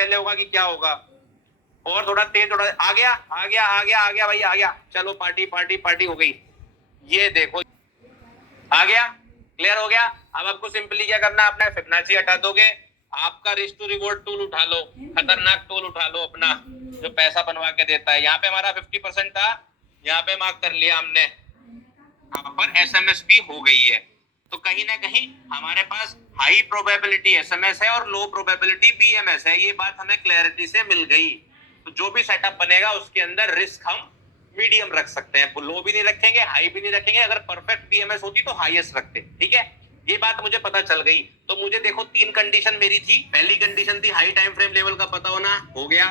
पहले होगा कि क्या होगा? और थोड़ा तेज, थोड़ा आ गया आ गया आ गया आ गया भाई आ गया, चलो पार्टी पार्टी पार्टी हो गई। ये देखो आ गया, क्लियर हो गया। अब आपको सिंपली क्या करना है, अपना फिबोनाची हटा दोगे, आपका रिस्क टू रिवॉर्ड टूल उठा लो, खतरनाक टूल उठा लो अपना, जो पैसा बनवा के देता है। यहाँ पे हमारा 50% था, यहाँ पे मार्क कर लिया हमने, यहाँ पर एसएमएस भी हो गई है। तो कहीं ना कहीं हमारे पास हाई प्रोबेबिलिटी एसएमएस है और लो प्रोबेबिलिटी बीएमएस है, ये बात हमें क्लैरिटी से मिल गई। तो जो भी सेटअप बनेगा उसके अंदर रिस्क हम मीडियम रख सकते हैं, लो भी नहीं रखेंगे, हाई भी नहीं रखेंगे। अगर परफेक्ट बीएमएस होती तो हाईएस्ट रखते, ठीक है। ये बात मुझे पता चल गई। तो मुझे देखो 3 कंडीशन मेरी थी। पहली कंडीशन थी हाई टाइम फ्रेम लेवल का पता होना, हो गया।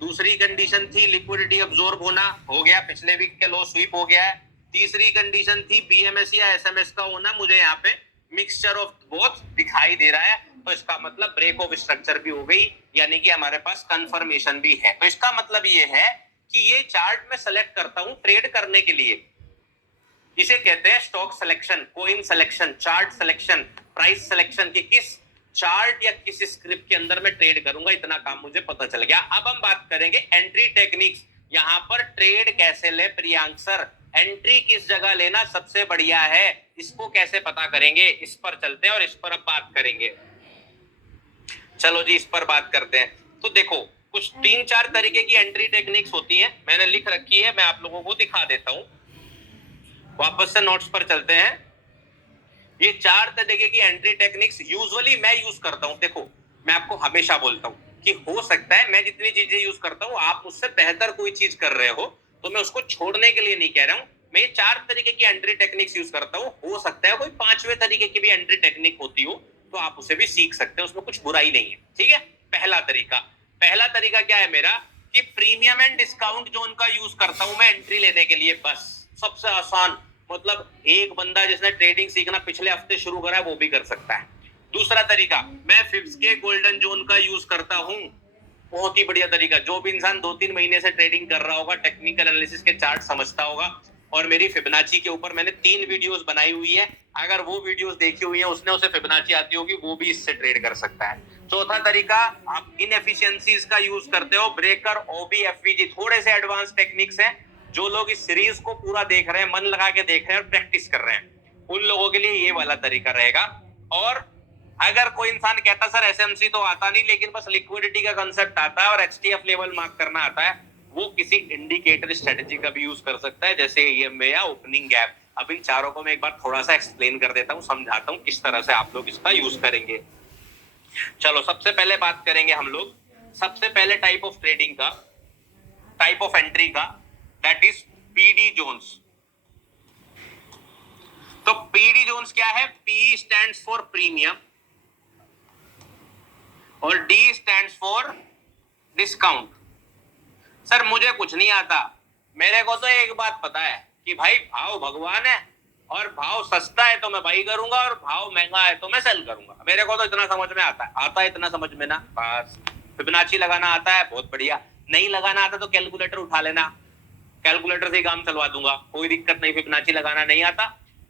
दूसरी कंडीशन थी लिक्विडिटी अब्सॉर्ब होना, हो गया, पिछले वीक के लो स्वीप हो गया है। तीसरी कंडीशन थी बीएमएस या एसएमएस का होना, मुझे यहाँ पे मिक्सचर ऑफ बोथ दिखाई दे रहा है, तो इसका मतलब ब्रेक ऑफ स्ट्रक्चर भी हो गई, यानी कि हमारे पास कंफर्मेशन भी है। तो इसका मतलब ये है कि ये चार्ट में सेलेक्ट करता हूं ट्रेड करने के लिए, इसे कहते हैं stock selection, coin selection, chart selection, price selection, कि किस चार्ट या किस स्क्रिप्ट के अंदर मैं ट्रेड करूंगा, इतना काम मुझे पता चल गया। अब हम बात करेंगे एंट्री टेक्निक्स, यहां पर ट्रेड कैसे ले प्रियांक सर, एंट्री किस जगह लेना सबसे बढ़िया है, इसको कैसे पता करेंगे, इस पर चलते हैं और इस पर अब बात करेंगे। चलो जी, इस पर बात करते हैं। तो देखो कुछ 3-4 तरीके की एंट्री टेक्निक्स होती हैं, मैंने लिख रखी है, मैं आप लोगों को दिखा देता हूं। वापस से नोट्स पर चलते हैं। ये 4 तरीके की एंट्री टेक्निक्स यूजुअली मैं यूज करता हूं। देखो मैं आपको हमेशा बोलता हूं कि हो सकता है मैं जितनी चीजें यूज करता हूं आप मुझसे बेहतर कोई चीज कर रहे हो, तो मैं उसको छोड़ने के लिए नहीं कह रहा हूं। मैं ये 4 तरीके की एंट्री टेक्निक्स यूज करता हूं, हो सकता है कोई 5वें तरीके की भी एंट्री टेक्निक होती हो, तो आप उसे भी सीख सकते हैं, उसमें कुछ बुराई नहीं है, ठीक है। पहला तरीका क्या है मेरा, कि प्रीमियम एंड डिस्काउंट जोन का यूज करता हूं मैं एंट्री लेने के लिए, बस सबसे आसान। मतलब एक बंदा जिसने ट्रेडिंग सीखना पिछले हफ्ते शुरू करा है वो भी कर सकता है। दूसरा तरीका, मैं फिप्स के गोल्डन जोन का यूज करता हूं, बहुत ही बढ़िया तरीका। जो भी इंसान 2-3 महीने से ट्रेडिंग कर रहा होगा, टेक्निकल एनालिसिस के चार्ट समझता होगा, और मेरी फिबोनाची के ऊपर मैंने 3 वीडियोस बनाई हुई है, अगर वो वीडियोस देखी हुई है उसने, उसे फिबोनाची आती होगी, वो भी इससे ट्रेड कर सकता है। चौथा तरीका, आप इनएफिशिएंसीज का यूज करते हो, ब्रेकर, ओबी, एफवीजी, थोड़े से एडवांस टेक्निक्स हैं। जो लोग इस सीरीज को पूरा देख रहे हैं, मन लगा के देख रहे हैं और प्रैक्टिस कर रहे हैं, उन लोगों के लिए ये वाला तरीका रहेगा। और अगर कोई इंसान कहता सर एसएमसी तो आता नहीं, लेकिन बस लिक्विडिटी का कंसेप्ट आता है और एचटीएफ लेवल मार्क करना आता है, वो किसी इंडिकेटर स्ट्रेटजी का भी यूज कर सकता है, जैसे ईएमए या ओपनिंग गैप। अब इन चारों को मैं एक बार थोड़ा सा एक्सप्लेन कर देता हूँ, समझाता हूँ किस तरह से आप लोग इसका यूज करेंगे। चलो सबसे पहले बात करेंगे हम लोग सबसे पहले टाइप ऑफ ट्रेडिंग का, टाइप ऑफ एंट्री का, दैट इज पीडी जोन्स। तो पीडी जोन्स क्या है, पी स्टैंड्स फॉर प्रीमियम और D stands for discount. Sir मुझे कुछ नहीं आता, मेरे को तो एक बात पता है कि भाई भाव भगवान है, और भाव सस्ता है तो मैं बाई करूंगा, और भाव महंगा है तो मैं सेल करूंगा। मेरे को तो इतना समझ में आता है इतना समझ में ना, बस। फिबोनाची लगाना आता है, बहुत बढ़िया। नहीं लगाना आता तो कैलकुलेटर उठा लेना, कैलकुलेटर से ही काम चलवा दूंगा, कोई दिक्कत नहीं। फिबोनाची लगाना नहीं आता,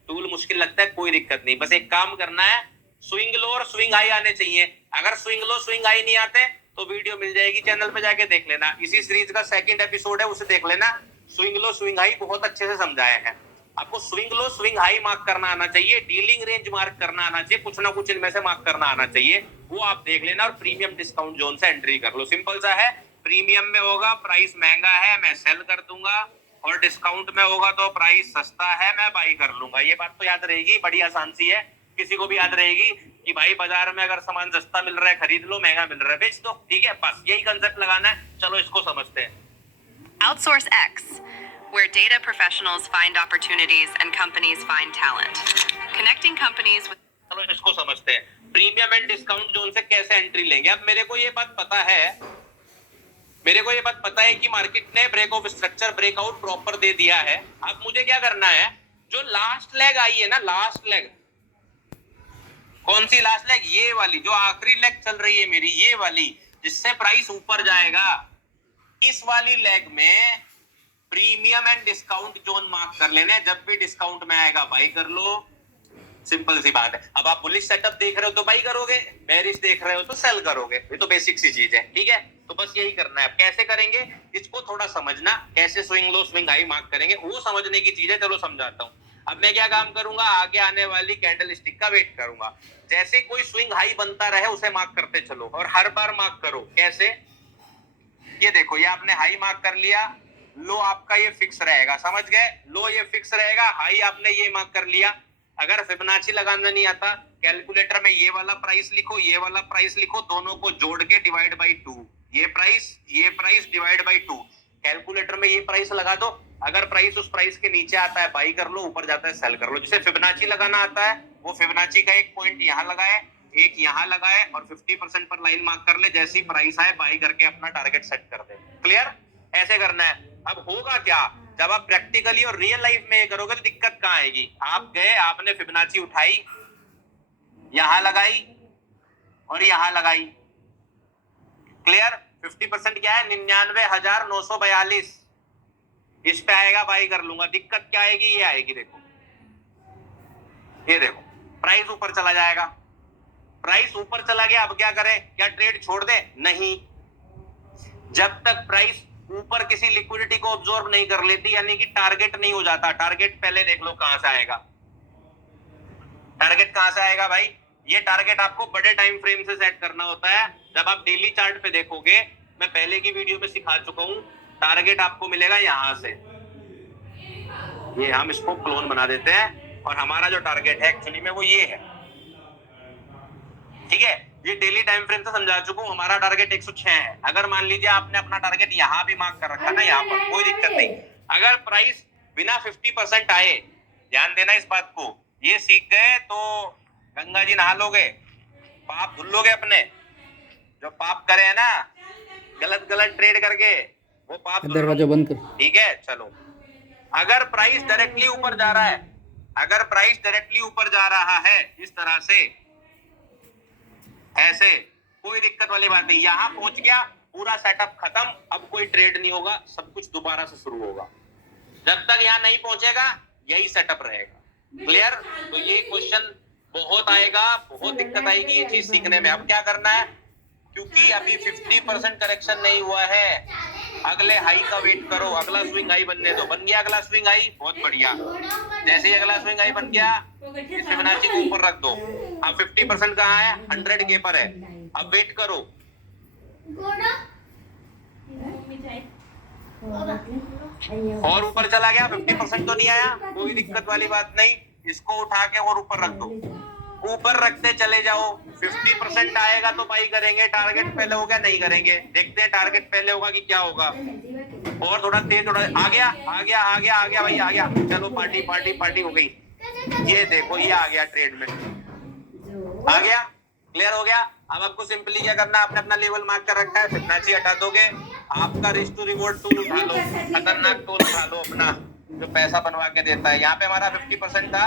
टूल मुश्किल लगता है, कोई दिक्कत नहीं, बस एक काम करना है, स्विंग लो और स्विंग हाई आने चाहिए। अगर स्विंग लो स्विंग हाई नहीं आते तो वीडियो मिल जाएगी चैनल पे, जाके देख लेना, इसी सीरीज का 2nd एपिसोड है, उसे देख लेना। स्विंग लो स्विंग हाई बहुत अच्छे से समझाए हैं आपको। Swing low swing high mark करना आना चाहिए, डीलिंग रेंज मार्क करना आना चाहिए, कुछ ना कुछ इनमें से मार्क करना आना चाहिए, वो आप देख लेना, और प्रीमियम डिस्काउंट जोन से एंट्री कर लो। सिंपल सा है, प्रीमियम में होगा प्राइस महंगा है मैं सेल कर दूंगा, और डिस्काउंट में होगा तो प्राइस सस्ता है मैं बाई कर लूंगा। ये बात तो याद रहेगी, बड़ी आसान सी है, किसी को भी याद रहेगी कि भाई बाजार में अगर सामान सस्ता मिल रहा है खरीद लो, महंगा मिल रहा है बेच दो, ठीक है, बस यही कंसेप्ट लगाना है। चलो इसको समझते हैं। Outsource X, where data professionals find opportunities and companies find talent. Connecting companies with... चलो इसको समझते हैं, प्रीमियम एंड डिस्काउंट जोन से कैसे एंट्री लेंगे। अब मेरे को ये बात पता है कि मार्केट ने break of structure breakout proper दे दिया है। अब मुझे क्या करना है, जो लास्ट लेग आई है ना, लास्ट लेग, कौन सी लास्ट लेग, ये वाली जो आखिरी लेग चल रही है मेरी, ये वाली जिससे प्राइस ऊपर जाएगा, इस वाली लेग में premium and discount zone mark कर लेने। जब भी डिस्काउंट में आएगा बाई कर लो, सिंपल सी बात है। अब आप बुलिश सेटअप देख रहे हो तो बाई करोगे, बेरिश देख रहे हो तो सेल करोगे, ये तो बेसिक सी चीज है। ठीक है, तो बस यही करना है। अब कैसे करेंगे इसको थोड़ा समझना, कैसे swing low swing high mark करेंगे वो समझने की चीज है। चलो समझाता हूँ। अब मैं क्या काम करूंगा, आगे आने वाली कैंडल स्टिक का वेट करूंगा। जैसे कोई स्विंग हाई बनता रहे उसे मार्क करते चलो और हर बार मार्क करो। कैसे, ये देखो, ये आपने हाई मार्क कर लिया, लो आपका ये फिक्स रहेगा, समझ गए, लो ये फिक्स रहेगा, हाई आपने ये मार्क कर लिया। अगर फिबोनाची लगाना नहीं आता, कैलकुलेटर में ये वाला प्राइस लिखो, ये वाला प्राइस लिखो, दोनों को जोड़ के डिवाइड बाई 2, ये प्राइस डिवाइड बाई 2, कैलकुलेटर में ये प्राइस लगा दो। अगर प्राइस उस प्राइस के नीचे आता है बाई कर लो, ऊपर जाता है सेल कर लो। जिसे फिबोनाची लगाना आता है वो फिबोनाची का एक पॉइंट यहाँ लगाए, एक यहाँ लगाए और 50% पर लाइन मार्क कर ले। जैसी प्राइस आए बाई करके अपना टारगेट सेट कर दे। क्लियर, ऐसे करना है। अब होगा क्या, जब आप प्रैक्टिकली और रियल लाइफ में करोगे तो दिक्कत कहाँ आएगी। आप गए, आपने फिबोनाची उठाई, यहां लगाई और यहां लगाई। क्लियर, 50% क्या है, 99,942, इस पे आएगा बाई कर लूंगा। दिक्कत क्या आएगी, ये आएगी, देखो ये देखो, प्राइस ऊपर चला जाएगा। प्राइस ऊपर चला गया, अब क्या करें, क्या ट्रेड छोड़ दे, नहीं। जब तक प्राइस ऊपर किसी लिक्विडिटी को ऑब्जॉर्व नहीं कर लेती, यानी कि टारगेट नहीं हो जाता। टारगेट पहले देख लो कहां से आएगा, टारगेट कहां से आएगा भाई। ये टारगेट आपको बड़े टाइम फ्रेम से सेट करना होता है। जब आप डेली चार्ट पे देखोगे, मैं पहले की वीडियो में सिखा चुका हूं, टारगेट आपको मिलेगा यहां से। ये हम इसको क्लोन बना देते हैं और हमारा जो टारगेट है एक्चुअली में वो ये है। ठीक है, ये डेली टाइम फ्रेम से समझा चुका हूं। हमारा टारगेट 106 है। अगर मान लीजिए आपने अपना टारगेट यहां भी मार्क कर रखा ना, यहां पर कोई दिक्कत नहीं। अगर प्राइस बिना 50% आए, ध्यान देना इस बात को, ये सीख गए तो गंगा जी नहा लोगे, पाप धुल लोगे अपने। जो पाप करे है ना गलत ट्रेड करके, वो पाप दरवाजा बंद कर। ठीक है, चलो। अगर प्राइस डायरेक्टली ऊपर जा रहा है, अगर प्राइस डायरेक्टली ऊपर जा रहा है इस तरह से, ऐसे, कोई दिक्कत वाली बात नहीं। यहां पहुंच गया, पूरा सेटअप खत्म, अब कोई ट्रेड नहीं होगा, सब कुछ दोबारा से शुरू होगा। जब तक यहां नहीं पहुंचेगा यही सेटअप रहेगा। क्लियर, तो ये क्वेश्चन बहुत आएगा, बहुत दिक्कत आएगी ये चीज सीखने में। अब क्या करना है, क्योंकि अभी 50% करेक्शन नहीं हुआ है, अगले हाई का वेट करो। अगला स्विंग हाई बनने दो। बन गया अगला स्विंग हाई, बहुत बढ़िया। जैसे ही अगला स्विंग हाई बन गया, इस फिबोनाची को ऊपर रख दो। अब 50% कहाँ है, 100 के पर है। अब वेट करो, और ऊपर चला गया, 50% तो नहीं आया, कोई दिक्कत वाली बात नहीं। इसको उठा के और ऊपर रख दो, ऊपर रखते चले जाओ। 50% आएगा तो बाई करेंगे, टारगेट पहले हो गया नहीं करेंगे। देखते हैं टारगेट पहले होगा कि क्या होगा। और थोड़ा तेज, थोड़ा आ गया भाई, आ गया। चलो पार्टी पार्टी पार्टी हो गई। ये देखो, ये आ गया ट्रेड में, आ गया, क्लियर हो गया। अब आपको सिंपली क्या करना है, आपने अपना लेवल मार्क कर रखा है, फिबोनाची हटा दोगे, आपका रिस्क टू रिवॉर्ड टूल उठा लो, खतरनाक टूल उठा लो अपना, जो पैसा बनवा के देता है। यहाँ पे हमारा 50% था,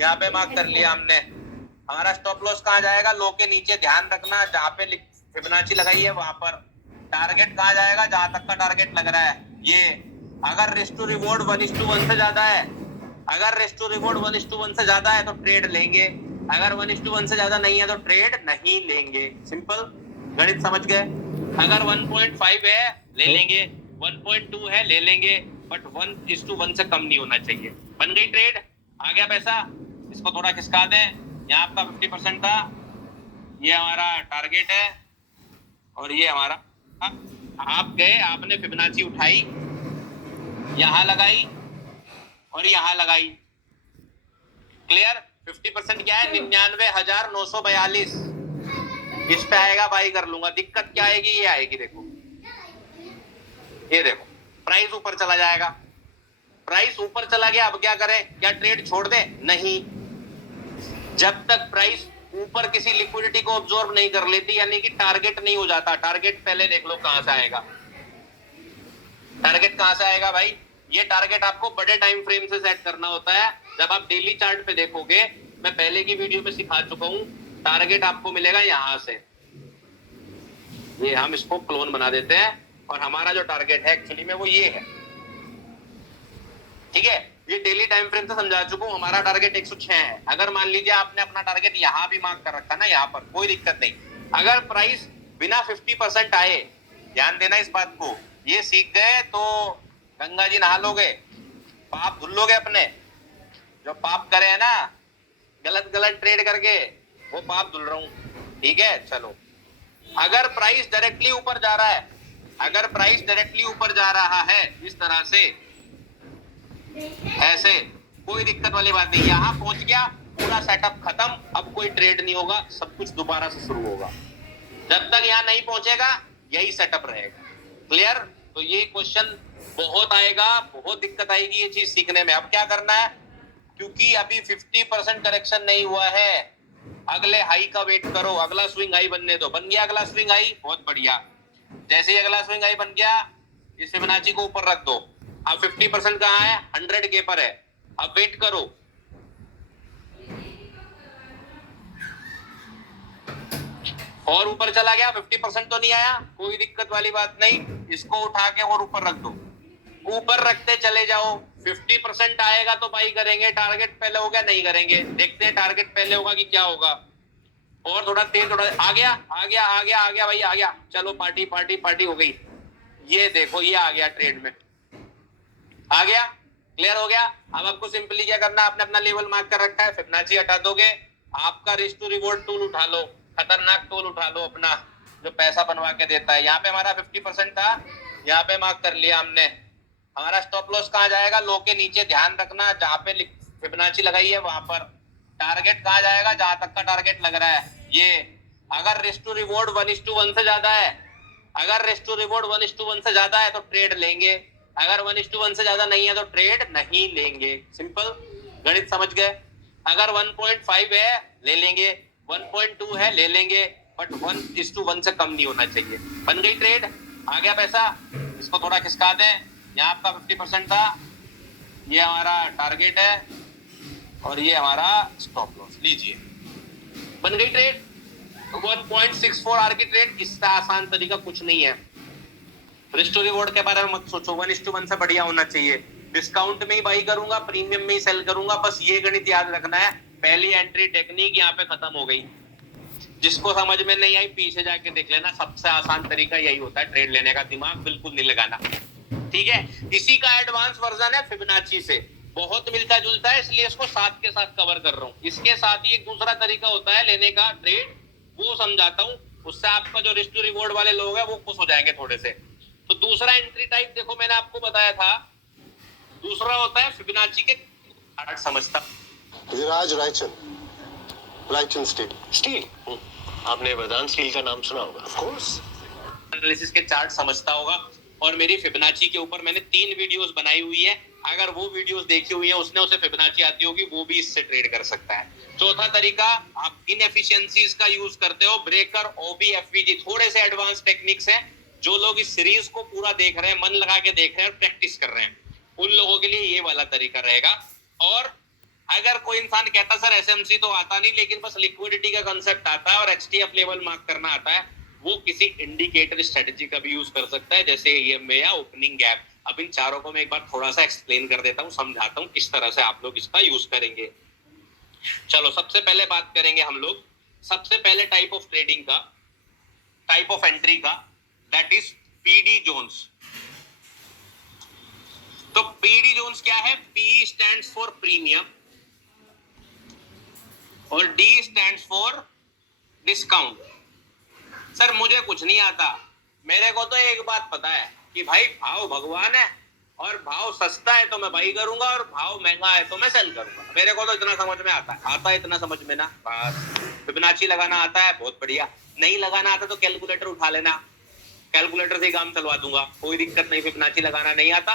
यहाँ पे मार्क कर लिया हमने। हमारा स्टॉप लॉस कहाँ जाएगा, लो के नीचे, ध्यान रखना, जहाँ पे फिबोनाची लगाई है वहां पर। टारगेट कहाँ जाएगा, जहां तक का टारगेट लग रहा है ये। अगर रिस्क टू रिवॉर्ड 1:1 से ज्यादा है, अगर रिस्क टू रिवॉर्ड 1:1 से ज्यादा है तो ट्रेड लेंगे, अगर 1:1 से ज्यादा नहीं है तो ट्रेड नहीं लेंगे। सिंपल गणित समझ गए। अगर 1.5 है ले लेंगे, 1.2 है ले लेंगे, बट 1:1 से कम नहीं होना चाहिए। बन गई ट्रेड, आ गया पैसा। इसको थोड़ा खिसका दें, यहाँ आपका 50% था, ये हमारा टारगेट है और ये हमारा। आप गए, आपने फिबोनाची उठाई, यहां लगाई और यहां लगाई। क्लियर, 50% क्या है, 99,942, इस पे आएगा बाई कर लूंगा। दिक्कत क्या आएगी, ये आएगी, देखो ये देखो, प्राइस ऊपर चला जाएगा। प्राइस ऊपर चला गया, अब क्या करें, क्या ट्रेड छोड़ दे, नहीं। जब तक प्राइस ऊपर किसी लिक्विडिटी को ऑब्जॉर्व नहीं कर लेती, यानी कि टारगेट नहीं हो जाता। टारगेट पहले देख लो कहां से आएगा, टारगेट कहां से आएगा भाई। ये टारगेट आपको बड़े टाइम फ्रेम से सेट करना होता है। जब आप डेली चार्ट पे देखोगे, मैं पहले की वीडियो में सिखा चुका हूं, टारगेट आपको मिलेगा यहां से। ये हम इसको क्लोन बना देते हैं और हमारा जो टारगेट है एक्चुअली में वो ये है। ठीक है, ये डेली टाइम फ्रेम से समझा चुका हूँ। हमारा टारगेट 106 है। अगर मान लीजिए आपने अपना टारगेट यहाँ भी मार्क कर रखा ना, यहाँ पर कोई दिक्कत नहीं। अगर प्राइस बिना 50% आए, ध्यान देना इस बात को, ये सीख गए तो गंगा जी नहा लोगे, पाप धुल लोगे अपने। जो पाप करे है ना गलत गलत ट्रेड करके, वो पाप धुल रहा हूं। ठीक है, चलो। अगर प्राइस डायरेक्टली ऊपर जा रहा है, अगर प्राइस डायरेक्टली ऊपर जा रहा है इस तरह से, ऐसे, कोई दिक्कत वाली बात नहीं। यहां पहुंच गया, पूरा सेटअप खत्म, अब कोई ट्रेड नहीं होगा, सब कुछ दोबारा से शुरू होगा। जब तक यहां नहीं पहुंचेगा यही सेटअप रहेगा। क्लियर? तो ये क्वेश्चन बहुत आएगा, बहुत दिक्कत आएगी ये चीज सीखने में। अब क्या करना है, क्योंकि अभी 50% करेक्शन नहीं हुआ है, अगले हाई का वेट करो। अगला स्विंग हाई बनने दो। बन गया अगला स्विंग हाई, बहुत बढ़िया। जैसे ही अगला स्विंग हाई बन गया, इस फिबोनाची को ऊपर रख दो। अब 50% कहाँ है, 100 के पर है। अब वेट करो, और ऊपर चला गया, 50% तो नहीं आया, कोई दिक्कत वाली बात नहीं। इसको उठा के और ऊपर रख दो, ऊपर रखते चले जाओ। 50% आएगा तो बाई करेंगे। टारगेट पहले हो गया, नहीं करेंगे। देखते हैं टारगेट पहले होगा कि क्या होगा। और थोड़ा तेज, थोड़ा आ गया, आ गया, आ गया, आ गया भाई, आ गया। चलो पार्टी पार्टी पार्टी हो गई। ये देखो, ये आ गया ट्रेड में, आ गया, क्लियर हो गया। अब आपको सिंपली क्या करना, आपने अपना लेवल मार्क कर रखा है, फिबोनाची हटा दोगे, आपका रिस्क टू रिवॉर्ड टूल उठा लो, खतरनाक टूल उठा लो अपना, जो पैसा बनवा के देता है। यहाँ पे हमारा 50% था, यहाँ पे मार्क कर लिया हमने। हमारा स्टॉप लॉस कहाँ जाएगा, लो के नीचे। ध्यान रखना, जहां पे फिबोनाची लगाई है वहां पर। टारगेट कहाँ जाएगा, जहां तक का टारगेट लग रहा है ये। अगर रिस्क टू रिवॉर्ड 1:1 से ज्यादा है, अगर रिस्क टू रिवॉर्ड 1:1 से ज्यादा है तो ट्रेड लेंगे, अगर 1:1 से ज्यादा नहीं है तो ट्रेड नहीं लेंगे। सिंपल गणित समझ गए। अगर 1.5 है ले लेंगे, 1.2 है ले लेंगे, बट 1:1 से कम नहीं होना चाहिए। बन गई ट्रेड, आ गया पैसा। इसको थोड़ा खिसका दें। यहाँ आपका 50% था, ये हमारा टारगेट है, और ये हमारा स्टॉप लॉस। लीजिए, बन गई ट्रेड। 1.64 आर की ट्रेड। इससे आसान तरीका कुछ नहीं है। रिस्क टू रिवॉर्ड के बारे में मत सोचो, 1:1 से बढ़िया होना चाहिए। डिस्काउंट में ही बाई करूंगा, प्रीमियम में ही सेल करूंगा, बस ये गणित याद रखना है। पहली एंट्री टेक्निक यहाँ पे खत्म हो गई। जिसको समझ में नहीं आई पीछे जाके देख लेना, सबसे आसान तरीका यही होता है ट्रेड लेने का। दिमाग बिल्कुल नहीं लगाना, ठीक है। इसी का एडवांस वर्जन है फिबोनाची से, बहुत मिलता जुलता है, इसलिए इसको साथ के साथ कवर कर रहा हूँ। इसके साथ ही एक दूसरा तरीका होता है लेने का ट्रेड, वो समझाता हूँ। उससे आपका जो रिस्क टू रिवॉर्ड वाले लोग हैं वो खुश हो जाएंगे थोड़े से। तो दूसरा एंट्री टाइप देखो, मैंने आपको बताया था, दूसरा होता है फिबोनाची के चार्ट समझता। विराज रायचंद, रायचंद स्टील। आपने वेदांत स्टील का नाम सुना होगा, ऑफ कोर्स। एनालिसिस के चार्ट समझता होगा। और मेरी फिबोनाची के ऊपर मैंने 3 वीडियोस बनाई हुई है। अगर वो वीडियोस देखी हुई है उसने, उसे फिबोनाची आती होगी, वो भी इससे ट्रेड कर सकता है। चौथा तरीका, आप इनएफिशिएंसीज का यूज करते हो, ब्रेकर, ओबी, एफवीजी, थोड़े से एडवांस टेक्निक्स हैं। जो लोग इस सीरीज को पूरा देख रहे हैं, मन लगा के देख रहे हैं, प्रैक्टिस कर रहे हैं, उन लोगों के लिए ये वाला तरीका रहेगा। और अगर कोई इंसान कहता सर एसएमसी तो आता नहीं, लेकिन बस लिक्विडिटी का कंसेप्ट आता है और एचटीएफ लेवल मार्क करना आता है, वो किसी इंडिकेटर स्ट्रेटजी का भी यूज कर सकता है, जैसे ईएमए या ओपनिंग गैप। अब इन चारों को मैं एक बार थोड़ा सा एक्सप्लेन कर देता हूँ, समझाता हूँ किस तरह से आप लोग इसका यूज करेंगे। चलो, सबसे पहले बात करेंगे हम लोग सबसे पहले टाइप ऑफ ट्रेडिंग का, टाइप ऑफ एंट्री का, दैट इज पीडी जोन्स। तो पीडी जोन्स क्या है? पी स्टैंड्स फॉर प्रीमियम और D stands for discount. Sir मुझे कुछ नहीं आता, मेरे को तो एक बात पता है कि भाई भाव भगवान है, और भाव सस्ता है तो मैं बाई करूंगा, और भाव महंगा है तो मैं सेल करूंगा। मेरे को तो इतना समझ में आता है इतना समझ में ना, बस। फिबोनाची लगाना आता है, बहुत बढ़िया। नहीं लगाना आता तो कैलकुलेटर उठा लेना, कैलकुलेटर से ही काम चलवा दूंगा, कोई दिक्कत नहीं। फिबोनाची लगाना नहीं आता,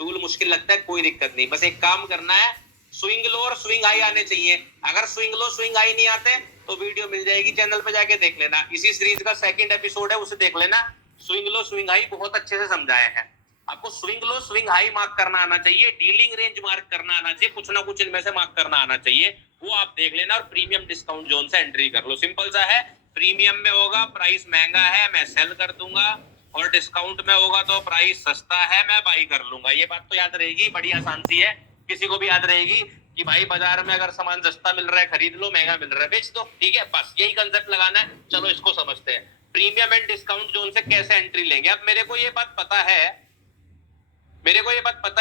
टूल मुश्किल लगता है, कोई दिक्कत नहीं। बस एक काम करना है, स्विंग लो और स्विंग हाई आने चाहिए। अगर स्विंग लो स्विंग हाई नहीं आते तो वीडियो मिल जाएगी, चैनल पे जाके देख लेना। इसी सीरीज का 2nd एपिसोड है, उसे देख लेना। स्विंग लो स्विंग हाई बहुत अच्छे से समझाए हैं आपको। Swing low swing high mark करना आना चाहिए, डीलिंग रेंज मार्क करना आना चाहिए, कुछ ना कुछ इनमें से मार्क करना आना चाहिए, वो आप देख लेना। और प्रीमियम डिस्काउंट जोन से एंट्री कर लो, सिंपल सा है। प्रीमियम में होगा प्राइस महंगा है, मैं सेल कर दूंगा, और डिस्काउंट में होगा तो प्राइस सस्ता है, मैं बाई कर लूंगा। ये बात तो याद रहेगी, बड़ी आसान सी है। किसी को भी याद रहेगी कि भाई बाजार में अगर सामान सस्ता मिल रहा है खरीद लो, महंगा मिल रहा है बेच दो, ठीक है, बस यही कंसेप्ट लगाना है। चलो इसको समझते हैं, प्रीमियम एंड डिस्काउंट जोन से कैसे एंट्री लेंगे। अब मेरे को ये बात पता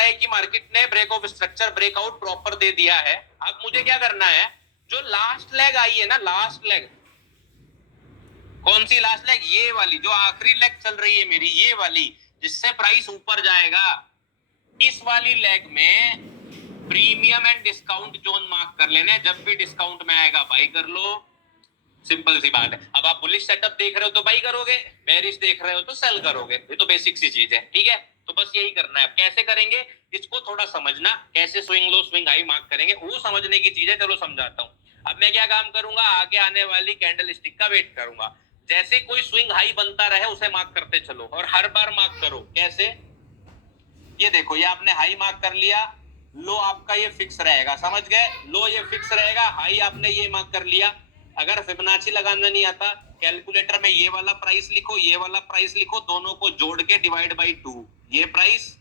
है कि मार्केट ने break of structure breakout proper दे दिया है। अब मुझे क्या करना है, जो लास्ट लेग आई है ना, लास्ट लेग, कौन सी लास्ट लेग, ये वाली जो आखिरी लेग चल रही है मेरी, ये वाली जिससे प्राइस ऊपर जाएगा, इस वाली लेग में premium and discount zone mark कर लेने। जब भी डिस्काउंट में आएगा बाई कर लो, सिंपल सी बात है। अब आप बुलिश सेटअप देख रहे हो तो बाई करोगे, बेरिश देख रहे हो तो सेल करोगे, ये तो बेसिक सी चीज है, ठीक है। तो बस यही करना है। अब कैसे करेंगे इसको थोड़ा समझना, कैसे swing low swing high mark करेंगे वो समझने की चीज है। चलो समझाता हूँ। अब मैं क्या काम करूंगा, आगे आने वाली कैंडल स्टिक का वेट करूंगा। जैसे कोई स्विंग हाई बनता रहे उसे मार्क करते चलो और हर बार मार्क करो। कैसे, ये देखो, ये आपने हाई मार्क कर लिया, लो आपका ये फिक्स रहेगा, समझ गए, लो ये फिक्स रहेगा, हाई आपने ये मार्क कर लिया। अगर फिबोनाची लगाना नहीं आता, कैलकुलेटर में ये वाला प्राइस लिखो, ये वाला प्राइस लिखो, दोनों को जोड़ के डिवाइड बाई 2, ये प्राइस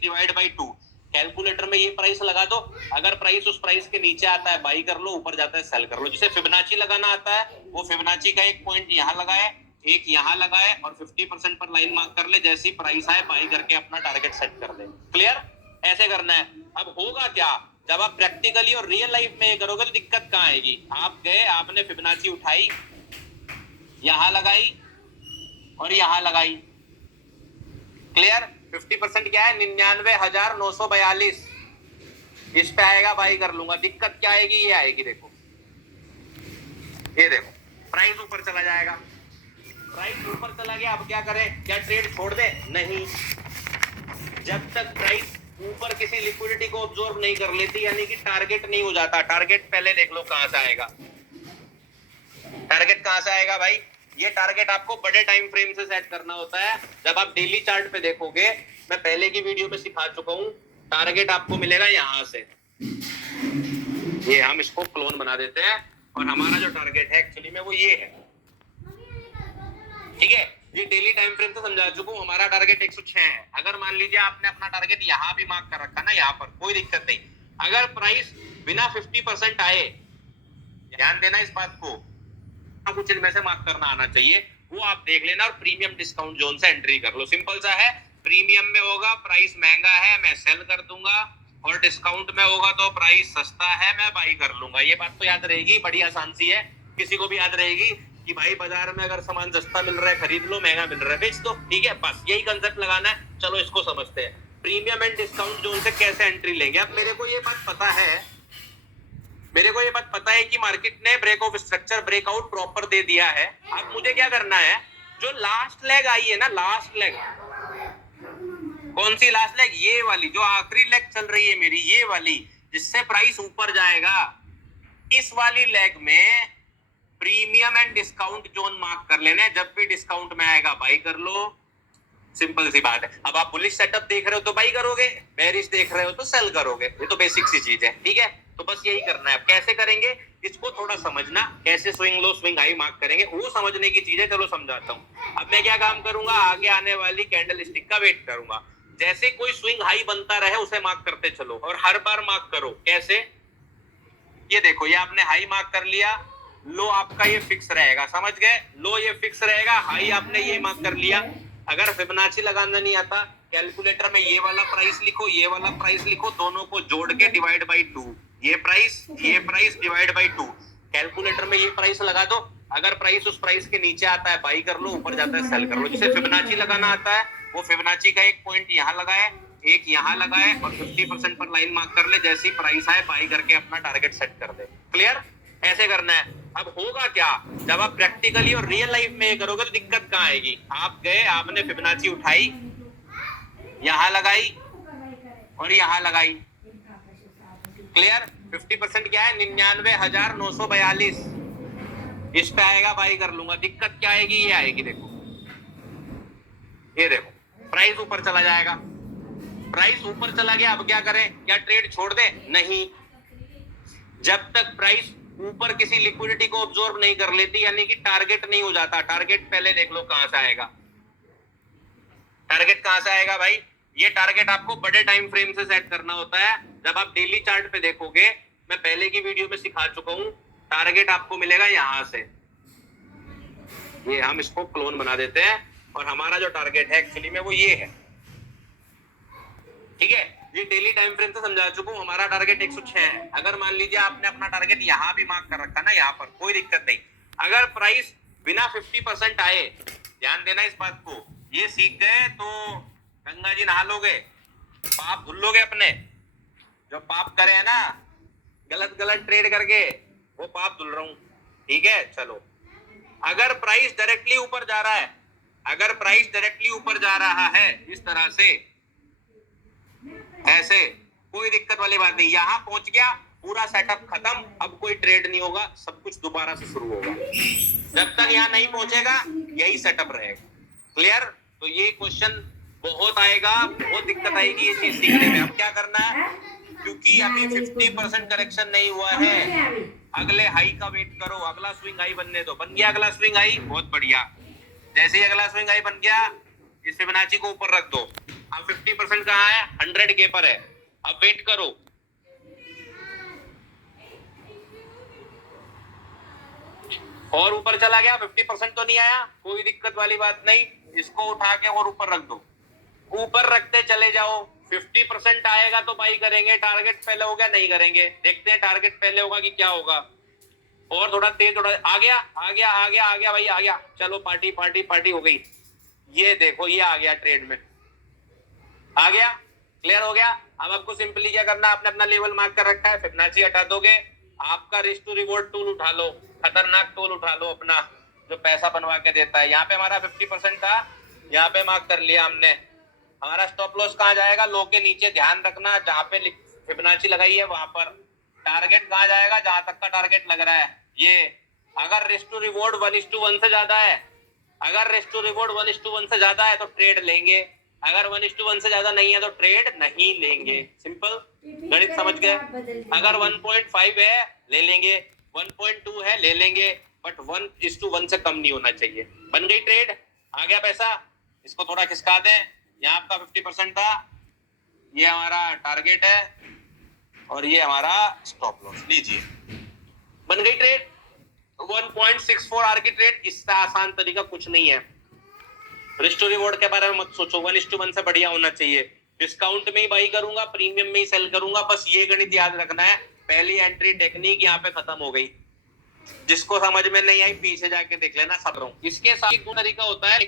डिवाइड बाई 2, कैलकुलेटर में ये प्राइस लगा दो। अगर प्राइस उस प्राइस के नीचे आता है बाई कर लो, ऊपर जाता है सेल कर लो। जिसे फिबोनाची लगाना आता है वो फिबोनाची का एक पॉइंट यहाँ लगाए, एक यहाँ लगाए और 50% पर लाइन मार्क कर ले। जैसी प्राइस आए बाई करके अपना टारगेट सेट कर दे। क्लियर, ऐसे करना है। अब होगा क्या, जब आप प्रैक्टिकली और रियल लाइफ में करोगे तो दिक्कत कहाँ आएगी। आप गए, आपने फिबोनाची उठाई, यहां लगाई और यहां लगाई। क्लियर, 50% क्या है, 99,942, इस पे आएगा बाई कर लूंगा। दिक्कत क्या आएगी, ये आएगी, देखो ये देखो, प्राइस ऊपर चला जाएगा, प्राइस ऊपर चला गया। अब क्या करें, क्या ट्रेड छोड़ दे, नहीं, जब तक प्राइस ऊपर किसी लिक्विडिटी को ऑब्जॉर्व नहीं कर लेती, यानी कि टारगेट नहीं हो जाता। टारगेट पहले देख लो कहां से आएगा, टारगेट कहां से आएगा भाई, ये टारगेट आपको बड़े टाइम फ्रेम से सेट करना होता है। जब आप डेली चार्ट पे देखोगे, मैं पहले की वीडियो पे सिखा चुका हूं, टारगेट आपको मिलेगा यहां से। ये हम इसको क्लोन बना देते हैं और हमारा जो टारगेट है एक्चुअली में वो ये है, ठीक है। ये डेली टाइम फ्रेम से समझा चुका हूं। हमारा टारगेट 106 है। अगर मान लीजिए आपने अपना टारगेट यहां भी मार्क कर रखा ना, यहां पर कोई दिक्कत नहीं। अगर प्राइस बिना 50% आए, ध्यान देना इस बात को, कुछ इनमें से मार्क करना आना चाहिए, वो आप देख लेना और प्रीमियम डिस्काउंट जोन से एंट्री कर लो। सिंपल सा है, प्रीमियम में होगा प्राइस महंगा है मैं सेल कर दूंगा, और डिस्काउंट में होगा तो प्राइस सस्ता है मैं बाई कर लूंगा। ये बात तो याद रहेगी, बड़ी आसान सी है, किसी को भी याद रहेगी कि भाई बाजार में अगर सामान सस्ता मिल रहा है खरीद लो, महंगा मिल रहा है बेच दो, ठीक है, बस यही कंसेप्ट लगाना है। चलो इसको समझते हैं, प्रीमियम एंड डिस्काउंट जोन से कैसे एंट्री लेंगे। अब मेरे को ये बात पता है कि मार्केट ने break of structure breakout proper दे दिया है। अब मुझे क्या करना है, जो लास्ट लेग आई है ना, लास्ट लेग, कौन सी लास्ट लेग, ये वाली जो आखिरी लेग चल रही है मेरी, ये वाली जिससे प्राइस ऊपर जाएगा, इस वाली लेग में premium and discount zone mark कर लेने। जब भी डिस्काउंट में आएगा बाई कर लो, सिंपल सी बात है। अब आप बुलिश सेटअप देख रहे हो तो बाई करोगे, बेरिश देख रहे हो तो सेल करोगे, ये तो बेसिक सी चीज है, ठीक है। तो बस यही करना है। अब कैसे करेंगे इसको थोड़ा समझना, कैसे swing low swing high mark करेंगे वो समझने की चीज है। चलो समझाता हूँ। अब मैं क्या काम करूंगा, आगे आने वाली कैंडल स्टिक का वेट करूंगा। जैसे कोई स्विंग हाई बनता रहे उसे मार्क करते चलो और हर बार मार्क करो। कैसे, ये देखो, ये आपने हाई मार्क कर लिया, लो आपका ये फिक्स रहेगा, समझ गए, लो ये फिक्स रहेगा, हाई आपने ये मार्क कर लिया। अगर फिबोनाची लगाना नहीं आता, कैलकुलेटर में ये वाला प्राइस लिखो, ये वाला प्राइस लिखो, दोनों को जोड़ के डिवाइड बाई 2, ये प्राइस डिवाइड बाई 2, कैलकुलेटर में ये प्राइस लगा दो। अगर प्राइस उस प्राइस के नीचे आता है बाई कर लो, ऊपर जाता है सेल कर लो। जिसे फिबोनाची लगाना आता है वो फिबोनाची का एक पॉइंट यहाँ लगाए, एक यहाँ लगाए और 50% पर लाइन मार्क कर ले। जैसी प्राइस आए बाई करके अपना टारगेट सेट कर दे। क्लियर, ऐसे करना है। अब होगा क्या, जब आप प्रैक्टिकली और रियल लाइफ में करोगे तो दिक्कत कहाँ आएगी। आप गए, आपने फिबोनाची उठाई, यहां लगाई और यहां लगाई। क्लियर, 50% क्या है, 99,942, इस पे आएगा बाई कर लूंगा। दिक्कत क्या आएगी, ये आएगी, देखो ये देखो, प्राइस ऊपर चला जाएगा, प्राइस ऊपर चला गया। अब क्या करें, क्या ट्रेड छोड़ दे, नहीं, जब तक प्राइस ऊपर किसी लिक्विडिटी को ऑब्जॉर्व नहीं कर लेती, यानी कि टारगेट नहीं हो जाता। टारगेट पहले देख लो कहां से आएगा, टारगेट कहां से आएगा भाई, ये टारगेट आपको बड़े टाइम फ्रेम से सेट करना होता है। जब आप डेली चार्ट पे देखोगे, मैं पहले की वीडियो में सिखा चुका हूं, टारगेट आपको मिलेगा यहां से। ये हम इसको क्लोन बना देते हैं और हमारा जो टारगेट है एक्चुअली में वो ये है। ठीक है, ये डेली टाइम फ्रेम से समझा चुका हूं। हमारा टारगेट 106 है। अगर मान लीजिए आपने अपना टारगेट यहां भी मार्क कर रखा ना, यहां पर कोई दिक्कत नहीं। अगर प्राइस बिना 50% आए, ध्यान देना इस बात को, ये सीख गए तो गंगा जी नहा लोगे, पाप धुल लोगे अपने। जो पाप करे है ना गलत गलत ट्रेड करके, वो पाप धुल रहा हूं। ठीक है, चलो। अगर प्राइस डायरेक्टली ऊपर जा रहा है, अगर प्राइस डायरेक्टली ऊपर जा रहा है इस तरह से, ऐसे, कोई दिक्कत वाली बात नहीं। यहां पहुंच गया, पूरा सेटअप खत्म, अब कोई ट्रेड नहीं होगा, सब कुछ दोबारा से शुरू होगा। जब तक यहां नहीं पहुंचेगा यही सेटअप रहेगा। क्लियर? तो ये क्वेश्चन बहुत आएगा, बहुत दिक्कत आएगी ये चीज सीखने में। अब क्या करना है, क्योंकि अभी 50% करेक्शन नहीं हुआ है, अगले हाई का वेट करो। अगला स्विंग हाई बनने दो। बन गया अगला स्विंग हाई, बहुत बढ़िया। जैसे ही अगला स्विंग हाई बन गया, इस फिबोनाची को ऊपर रख दो। अब 50% कहाँ है, 100 के पर है। अब वेट करो, और ऊपर चला गया, 50% तो नहीं आया, कोई दिक्कत वाली बात नहीं। इसको उठा के और ऊपर रख दो, ऊपर रखते चले जाओ। 50% आएगा तो बाई करेंगे, टारगेट पहले हो गया नहीं करेंगे। देखते हैं टारगेट पहले होगा कि क्या होगा। और थोड़ा तेज, थोड़ा आ गया आ गया आ गया आ गया भाई, आ गया। चलो पार्टी पार्टी पार्टी हो गई। ये देखो, ये आ गया ट्रेड में, आ गया, क्लियर हो गया। अब आपको सिंपली क्या करना है, आपने अपना लेवल मार्क कर रखा है, फिबोनाची हटा दोगे, आपका रिस्क टू रिवॉर्ड टूल उठा लो, खतरनाक टूल उठा लो अपना, जो पैसा बनवा के देता है। यहाँ पे हमारा 50% था, यहाँ पे मार्क कर लिया हमने। हमारा स्टॉप लॉस कहाँ जाएगा, लो के नीचे। ध्यान रखना, जहाँ पे फिबोनाची लगाई है वहां पर। टारगेट कहाँ जाएगा, जहां तक का टारगेट लग रहा है ये। अगर रिस्क टू रिवॉर्ड 1:1 से ज्यादा है, अगर रिस्क टू रिवॉर्ड 1:1 से ज्यादा है तो ट्रेड लेंगे, अगर 1:1 से ज्यादा नहीं है तो ट्रेड नहीं लेंगे। सिंपल गणित समझ गए। अगर 1.5 है ले लेंगे, 1.2 है ले लेंगे, बट 1:1 से कम नहीं होना चाहिए। बन गई ट्रेड, आ गया पैसा। इसको थोड़ा खिसका दें, यहाँ आपका 50% था, ये हमारा टारगेट है और ये हमारा स्टॉप लॉस। लीजिए, बन गई ट्रेड। 1.64 आर की ट्रेड, इसका आसान तरीका कुछ नहीं है। रिस्क टू रिवॉर्ड के बारे में मत सोचो, 1:1 से बढ़िया होना चाहिए। डिस्काउंट में ही बाई करूंगा, प्रीमियम में ही सेल करूंगा, बस ये गणित याद रखना है। पहली एंट्री टेक्निक यहाँ पे खत्म हो गई। जिसको समझ में नहीं आई पीछे जाके देख लेना, सब रहा हूं। इसके साथ एक तरीका होता है